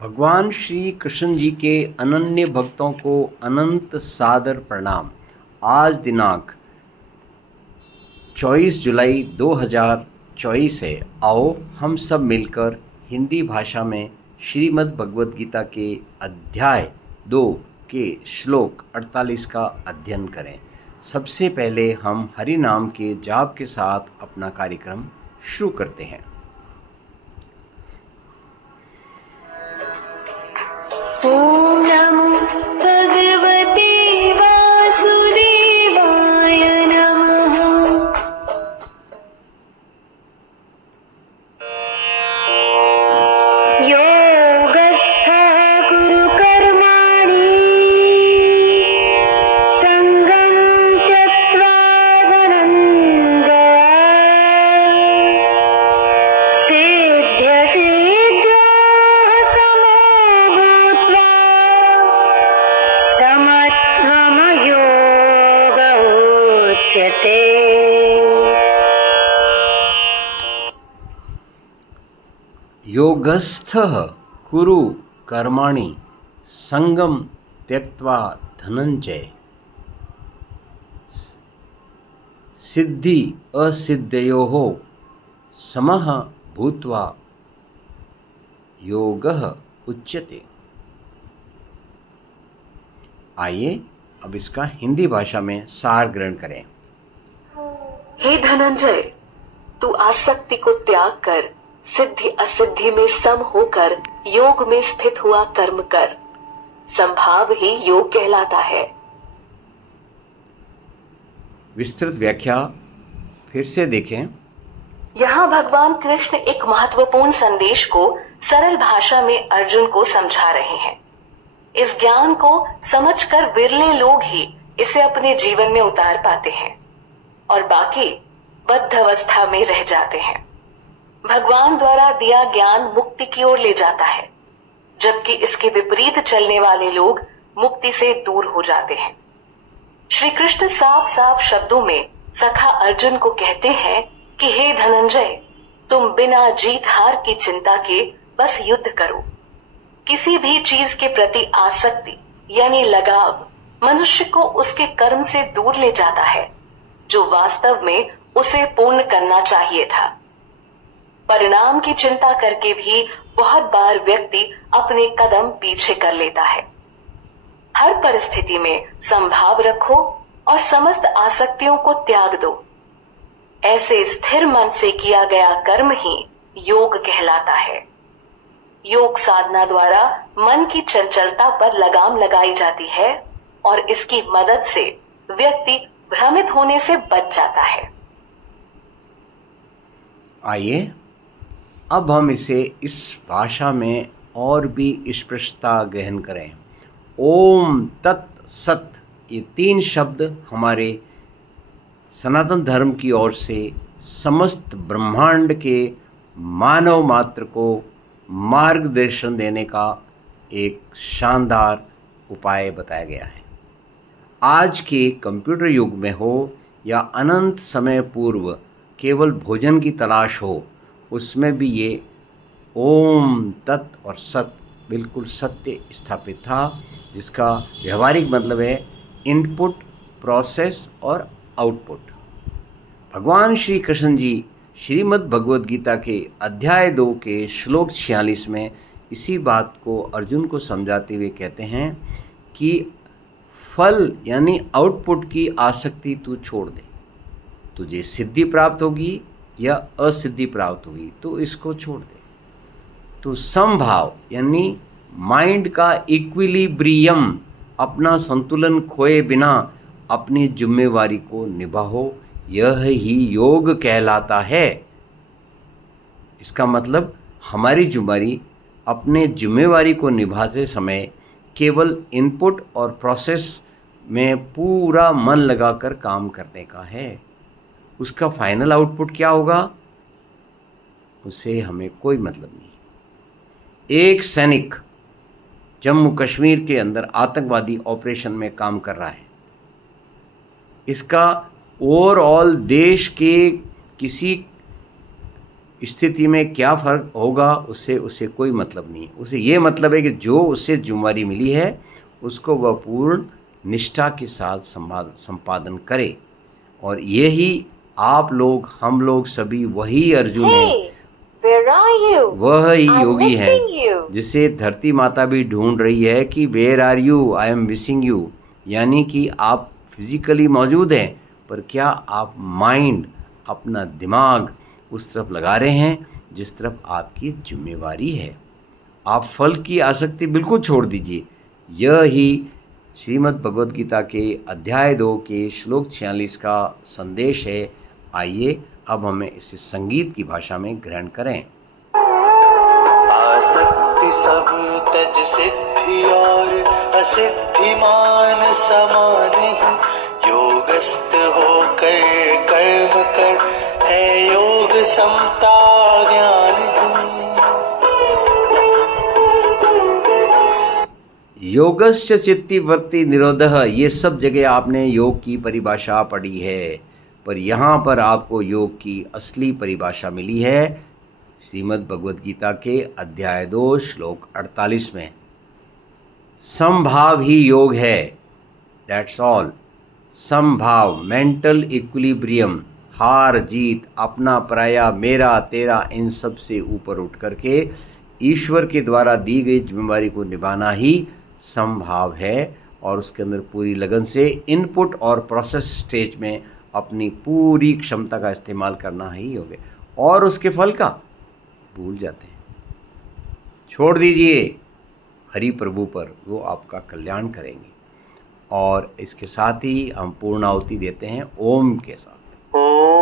भगवान श्री कृष्ण जी के अनन्य भक्तों को अनंत सादर प्रणाम। आज दिनांक 24 जुलाई 2024 है। आओ हम सब मिलकर हिंदी भाषा में श्रीमद् भगवद गीता के अध्याय 2 के श्लोक 48 का अध्ययन करें। सबसे पहले हम हरि नाम के जाप के साथ अपना कार्यक्रम शुरू करते हैं। ओम नमो भगवते वासुदेवाय नमः। योगस्थः कुरु कर्माणि संगं त्यक्त्वा धनञ्जय। सिद्ध्यसिद्ध्योः समो भूत्वा समत्वमयोग उच्यते। योगस्थः कुरु कर्माणि संगम त्यक्त्वा धनंजय। सिद्धि असिद्धयोः समः भूत्वा योगः उच्यते। आइए अब इसका हिंदी भाषा में सार ग्रहण करें। हे धनंजय, तू आसक्ति को त्याग कर सिद्धि असिद्धि में सम होकर योग में स्थित हुआ कर्म कर। संभाव ही योग कहलाता है। विस्तृत व्याख्या फिर से देखें। यहाँ भगवान कृष्ण एक महत्वपूर्ण संदेश को सरल भाषा में अर्जुन को समझा रहे हैं। इस ज्ञान को समझकर विरले लोग ही इसे अपने जीवन में उतार पाते हैं और बाकी बद्ध अवस्था में रह जाते हैं। भगवान द्वारा दिया ज्ञान मुक्ति की ओर ले जाता है, जबकि इसके विपरीत चलने वाले लोग मुक्ति से दूर हो जाते हैं। श्री कृष्ण साफ साफ शब्दों में सखा अर्जुन को कहते हैं कि हे धनंजय, तुम बिना जीत हार की चिंता के बस युद्ध करो। किसी भी चीज के प्रति आसक्ति यानी लगाव मनुष्य को उसके कर्म से दूर ले जाता है, जो वास्तव में उसे पूर्ण करना चाहिए था। परिणाम की चिंता करके भी बहुत बार व्यक्ति अपने कदम पीछे कर लेता है। हर परिस्थिति में संभाव रखो और समस्त आसक्तियों को त्याग दो। ऐसे स्थिर मन से किया गया कर्म ही योग कहलाता है। योग साधना द्वारा मन की चंचलता पर लगाम लगाई जाती है और इसकी मदद से व्यक्ति भ्रमित होने से बच जाता है। आइए अब हम इसे इस भाषा में और भी स्पष्टता ग्रहण करें। ओम तत् सत, ये 3 शब्द हमारे सनातन धर्म की ओर से समस्त ब्रह्मांड के मानव मात्र को मार्गदर्शन देने का एक शानदार उपाय बताया गया है। आज के कंप्यूटर युग में हो या अनंत समय पूर्व केवल भोजन की तलाश हो, उसमें भी ये ओम तत् और सत बिल्कुल सत्य स्थापित था, जिसका व्यवहारिक मतलब है इनपुट, प्रोसेस और आउटपुट। भगवान श्री कृष्ण जी श्रीमद् भगवद गीता के अध्याय 2 के श्लोक 46 में इसी बात को अर्जुन को समझाते हुए कहते हैं कि फल यानी आउटपुट की आसक्ति तू छोड़ दे। तुझे सिद्धि प्राप्त होगी या असिद्धि प्राप्त होगी तो इसको छोड़ दे। तो समभाव यानी माइंड का इक्विलिब्रियम, अपना संतुलन खोए बिना अपनी जिम्मेवारी को निभाओ, यह ही योग कहलाता है। इसका मतलब हमारी जिम्मेवारी अपने जिम्मेवारी को निभाते समय केवल इनपुट और प्रोसेस में पूरा मन लगाकर काम करने का है। उसका फाइनल आउटपुट क्या होगा उससे हमें कोई मतलब नहीं। एक सैनिक जम्मू कश्मीर के अंदर आतंकवादी ऑपरेशन में काम कर रहा है। इसका ओवरऑल देश के किसी स्थिति में क्या फ़र्क होगा उससे उसे कोई मतलब नहीं। उसे ये मतलब है कि जो उसे जिम्मेवारी मिली है उसको वह पूर्ण निष्ठा के साथ संपादन करे। और यही आप लोग, हम लोग सभी वही अर्जुन हैं, Hey, where are you? वह ही I'm योगी है missing you. जिसे धरती माता भी ढूंढ रही है कि where are you, I am missing you. यानी कि आप फिजिकली मौजूद हैं, पर क्या आप माइंड, अपना दिमाग उस तरफ लगा रहे हैं जिस तरफ आपकी जिम्मेवारी है। आप फल की आसक्ति बिल्कुल छोड़ दीजिए। यह ही श्रीमद् भगवद गीता के अध्याय 2 के श्लोक 46 का संदेश है। आइए अब हमें इसे संगीत की भाषा में ग्रहण करें। आसक्ति सब तज, सिद्धि और असिद्धि मान समान ही। योगस्थ होकर कर्म कर, है योग समता ज्ञान ही। योगश्च चित्ति वृत्ति निरोधः, ये सब जगह आपने योग की परिभाषा पढ़ी है, पर यहाँ पर आपको योग की असली परिभाषा मिली है श्रीमद् भगवद गीता के अध्याय 2 श्लोक 48 में। समभाव ही योग है, दैट्स ऑल। समभाव, मेंटल इक्विलिब्रियम, हार जीत, अपना पराया, मेरा तेरा, इन सब से ऊपर उठ करके ईश्वर के द्वारा दी गई जिम्मेवारी को निभाना ही समभाव है। और उसके अंदर पूरी लगन से इनपुट और प्रोसेस स्टेज में अपनी पूरी क्षमता का इस्तेमाल करना ही योग है। और उसके फल का भूल जाते हैं, छोड़ दीजिए हरि प्रभु पर, वो आपका कल्याण करेंगे। और इसके साथ ही हम पूर्ण आहुति देते हैं ओम के साथ। ओम